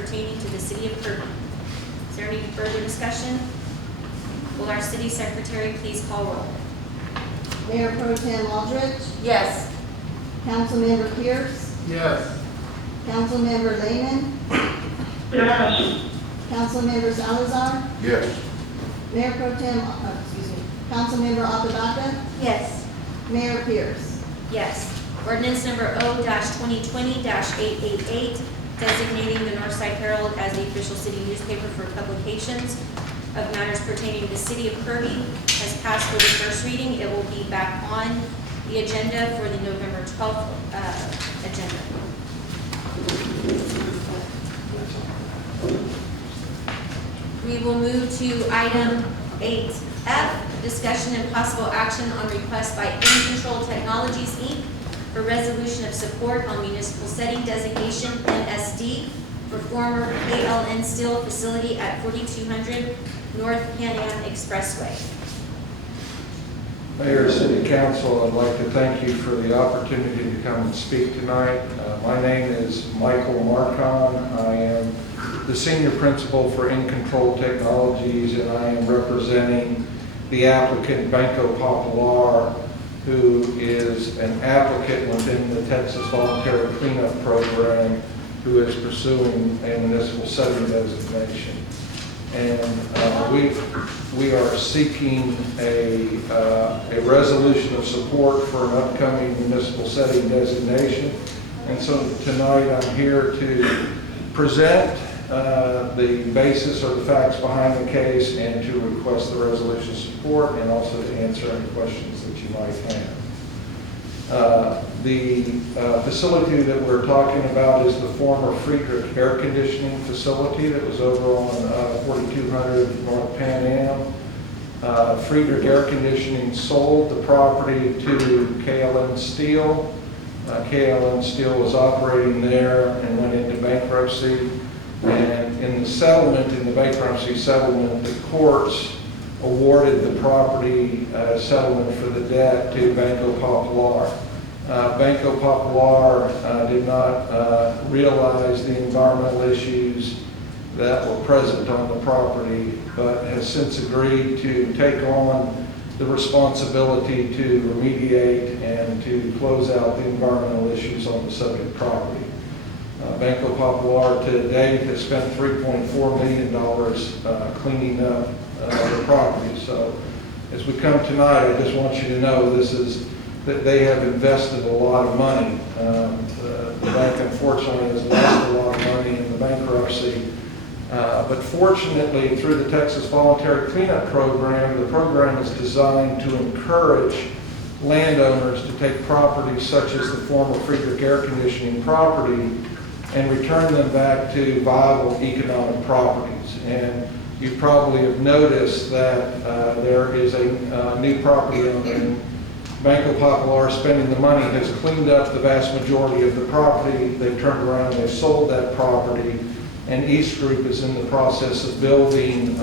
pertaining to the city of Kirby. Is there any further discussion? Will our city secretary please call roll? Mayor Pro Tem Aldrich, Yes. Councilmember Pierce, Yes. Councilmember Lehman, Yes. Councilmember Salazar, Yes. Mayor Pro Tem, Councilmember Apodaca, Yes. Mayor Pierce. Yes. Ordinance number O-2020-888, designating the Northside Herald as the official city newspaper for publications of matters pertaining to the city of Kirby has passed for the first reading. It will be back on the agenda for the November 12th agenda. We will move to item 8F, discussion and possible action on request by In Control Technologies, Inc. for resolution of support on municipal setting designation MSD for former KLN Steel facility at 4200 North Pan Am Expressway. Mayor, City Council, I'd like to thank you for the opportunity to come and speak tonight. My name is Michael Marcon. I am the Senior Principal for In Control Technologies, and I am representing the applicant Banco Popular, who is an applicant within the Texas Voluntary Cleanup Program, who is pursuing a municipal setting designation. And we are seeking a resolution of support for an upcoming municipal setting designation. And so tonight I'm here to present the basis or the facts behind the case and to request the resolution of support and also to answer any questions that you might have. The facility that we're talking about is the former Friedrich air conditioning facility that was over on 4200 North Pan Am. Friedrich Air Conditioning sold the property to KLN Steel. KLN Steel was operating there and went into bankruptcy. And in the settlement, in the bankruptcy settlement, the courts awarded the property settlement for the debt to Banco Popular. Banco Popular did not realize the environmental issues that were present on the property, but has since agreed to take on the responsibility to remediate and to close out the environmental issues on the subject property. Banco Popular to date has spent $3.4 million cleaning up the property. So as we come tonight, I just want you to know that they have invested a lot of money. The bank unfortunately has lost a lot of money in the bankruptcy. But fortunately, through the Texas Voluntary Cleanup Program, the program is designed to encourage landowners to take properties such as the former Friedrich air conditioning property and return them back to viable economic properties. And you probably have noticed that there is a new property owner, and Banco Popular, spending the money, has cleaned up the vast majority of the property. They've turned around, they've sold that property, and East Group is in the process of building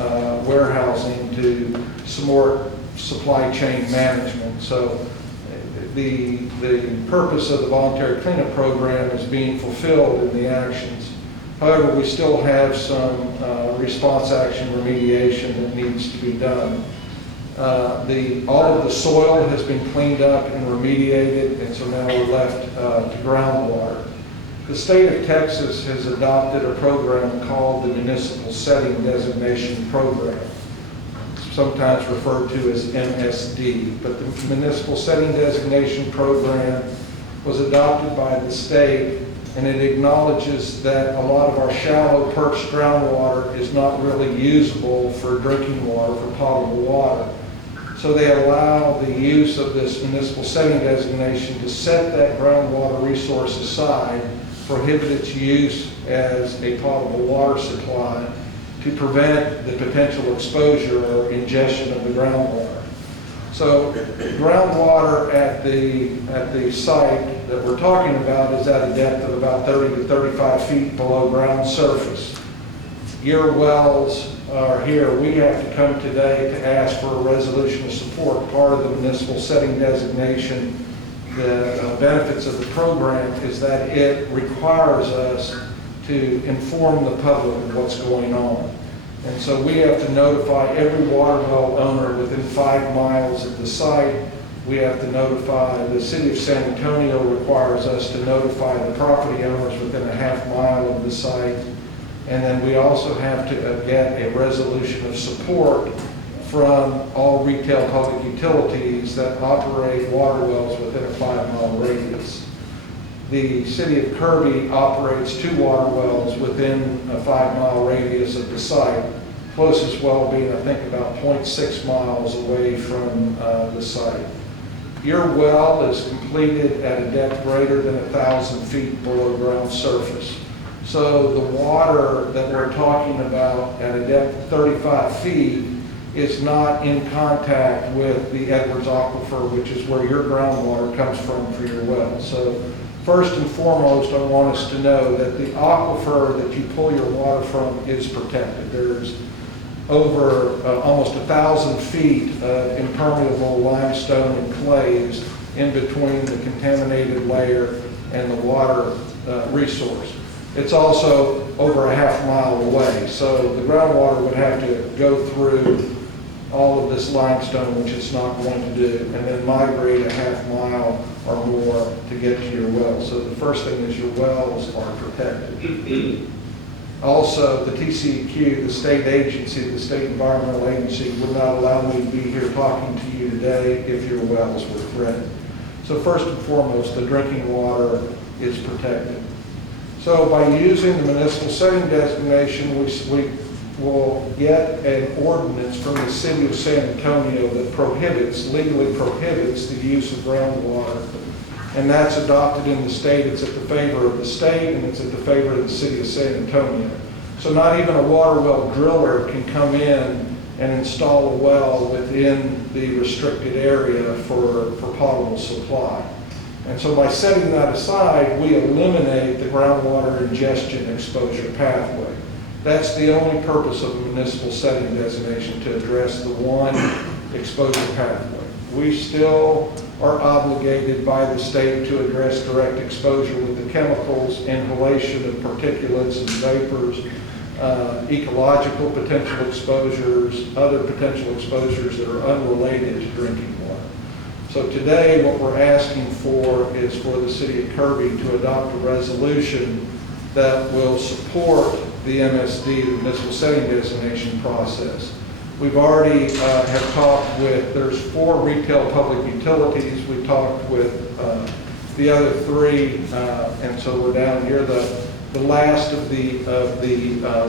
warehousing to support supply chain management. So the purpose of the voluntary cleanup program is being fulfilled in the actions. However, we still have some response action remediation that needs to be done. All of the soil has been cleaned up and remediated, and so now we're left to groundwater. The state of Texas has adopted a program called the Municipal Setting Designation Program, sometimes referred to as MSD. But the Municipal Setting Designation Program was adopted by the state, and it acknowledges that a lot of our shallow perched groundwater is not really usable for drinking water, for potable water. So they allow the use of this municipal setting designation to set that groundwater resource aside, prohibit its use as a potable water supply to prevent the potential exposure or ingestion of the groundwater. So groundwater at the site that we're talking about is at a depth of about 30 to 35 feet below ground surface. Your wells are here. We have to come today to ask for a resolution of support. Part of the municipal setting designation, the benefits of the program is that it requires us to inform the public of what's going on. And so we have to notify every water well owner within 5 miles of the site. We have to notify, the city of San Antonio requires us to notify the property owners within a half mile of the site. And then we also have to get a resolution of support from all retail public utilities that operate water wells within a 5-mile radius. The city of Kirby operates 2 water wells within a 5-mile radius of the site. Closest well being, I think, about 0.6 miles away from the site. Your well is completed at a depth greater than 1,000 feet below ground surface. So the water that we're talking about at a depth of 35 feet is not in contact with the Edwards Aquifer, which is where your groundwater comes from for your well. So first and foremost, I want us to know that the aquifer that you pull your water from is protected. There's over almost 1,000 feet of impermeable limestone and clays in between the contaminated layer and the water resource. It's also over a half mile away, so the groundwater would have to go through all of this limestone, which it's not going to do, and then migrate a half mile or more to get to your well. So the first thing is your wells are protected. Also, the TCEQ, the state agency, the state environmental agency, would not allow me to be here talking to you today if your wells were threatened. So first and foremost, the drinking water is protected. So by using the municipal setting designation, we will get an ordinance from the city of San Antonio that legally prohibits the use of groundwater. And that's adopted in the state. It's at the favor of the state, and it's at the favor of the city of San Antonio. So not even a water well driller can come in and install a well within the restricted area for potable supply. And so by setting that aside, we eliminate the groundwater ingestion exposure pathway. That's the only purpose of a municipal setting designation, to address the one exposure pathway. We still are obligated by the state to address direct exposure with the chemicals, inhalation of particulates and vapors, ecological potential exposures, other potential exposures that are unrelated to drinking water. So today what we're asking for is for the city of Kirby to adopt a resolution that will support the MSD, the municipal setting designation process. We've already have talked with, there's 4 retail public utilities. We talked with the other 3, and so we're down here, the last of the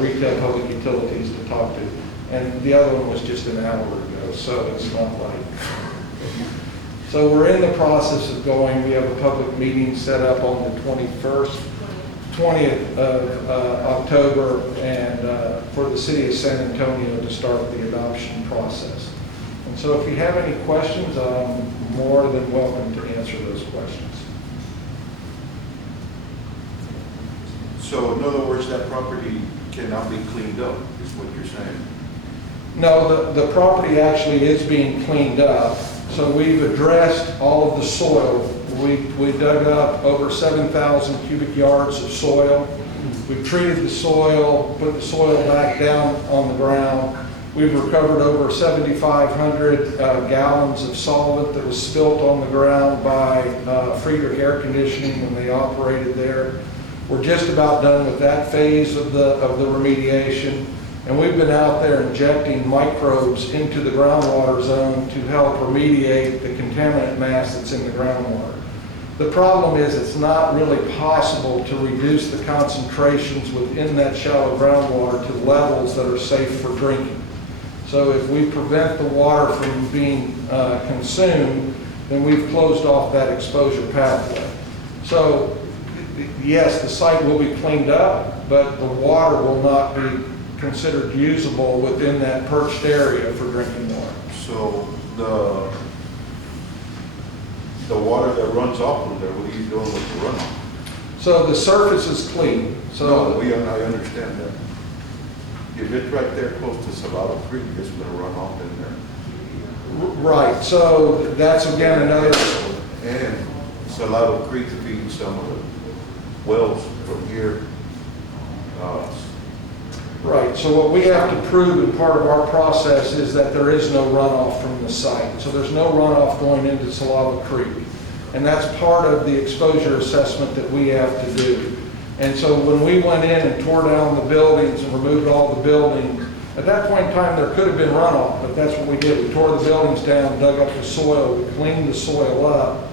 retail public utilities to talk to. And the other one was just an hour ago, so it's not like. So we're in the process of going, we have a public meeting set up on the 20th of October, and for the city of San Antonio to start the adoption process. And so if you have any questions, I'm more than welcome to answer those questions. So in other words, that property cannot be cleaned up, is what you're saying? No, the property actually is being cleaned up. So we've addressed all of the soil. We dug up over 7,000 cubic yards of soil. We've treated the soil, put the soil back down on the ground. We've recovered over 7,500 gallons of solvent that was spilt on the ground by Friedrich Air Conditioning when they operated there. We're just about done with that phase of the remediation. And we've been out there injecting microbes into the groundwater zone to help remediate the contaminant mass that's in the groundwater. The problem is it's not really possible to reduce the concentrations within that shallow groundwater to levels that are safe for drinking. So if we prevent the water from being consumed, then we've closed off that exposure pathway. So yes, the site will be cleaned up, but the water will not be considered usable within that perched area for drinking water. So the water that runs off from there, what are you doing with the runoff? So the surface is clean. So I understand that. If it's right there close to Salado Creek, it's going to run off in there. right. So that's again another. And Salado Creek feeds some of the wells from here Right, so what we have to prove in part of our process is that there is no runoff from the site. So there's no runoff going into Salava Creek. And that's part of the exposure assessment that we have to do. And so when we went in and tore down the buildings and removed all the buildings, at that point in time, there could have been runoff, but that's what we did. We tore the buildings down, dug up the soil, we cleaned the soil up.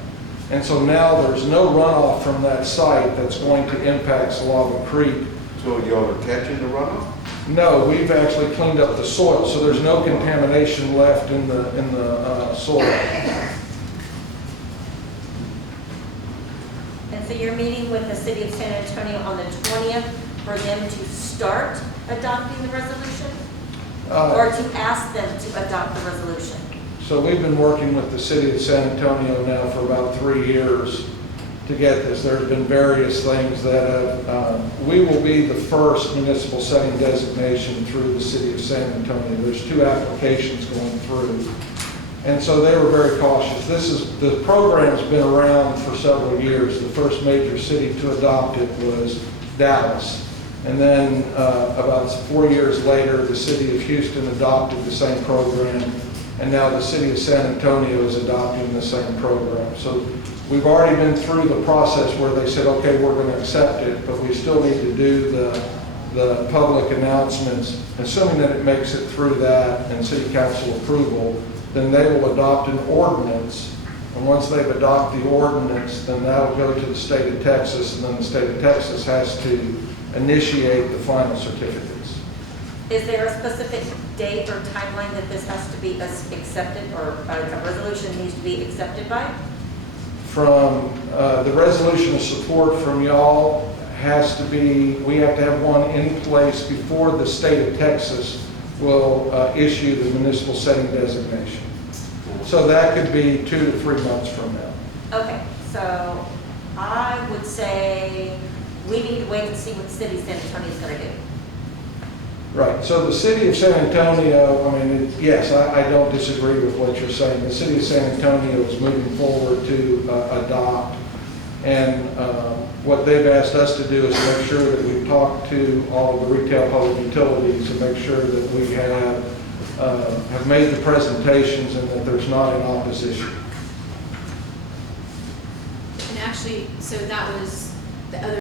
And so now there's no runoff from that site that's going to impact Salava Creek. So y'all are catching the runoff? No, we've actually cleaned up the soil, so there's no contamination left in the soil. And so you're meeting with the city of San Antonio on the 20th for them to start adopting the resolution? Or to ask them to adopt the resolution? So we've been working with the city of San Antonio now for about 3 years to get this. There's been various things that we will be the first municipal setting designation through the city of San Antonio. There's 2 applications going through. And so they were very cautious. The program's been around for several years. The first major city to adopt it was Dallas. And then about 4 years later, the city of Houston adopted the same program. And now the city of San Antonio is adopting the same program. So we've already been through the process where they said, okay, we're going to accept it, but we still need to do the public announcements. Assuming that it makes it through that and city council approval, then they will adopt an ordinance. And once they've adopted the ordinance, then that'll go to the state of Texas, and then the state of Texas has to initiate the final certificates. Is there a specific date or timeline that this has to be accepted, or a resolution needs to be accepted by? From the resolution of support from y'all has to be, we have to have one in place before the state of Texas will issue the municipal setting designation. So that could be 2 to 3 months from now. Okay, so I would say we need to wait and see what the city of San Antonio is going to do. Right, so the city of San Antonio, I mean, yes, I don't disagree with what you're saying. The city of San Antonio is moving forward to adopt. And what they've asked us to do is make sure that we talk to all of the retail public utilities and make sure that we have made the presentations and that there's not an opposition. And actually, so that was the other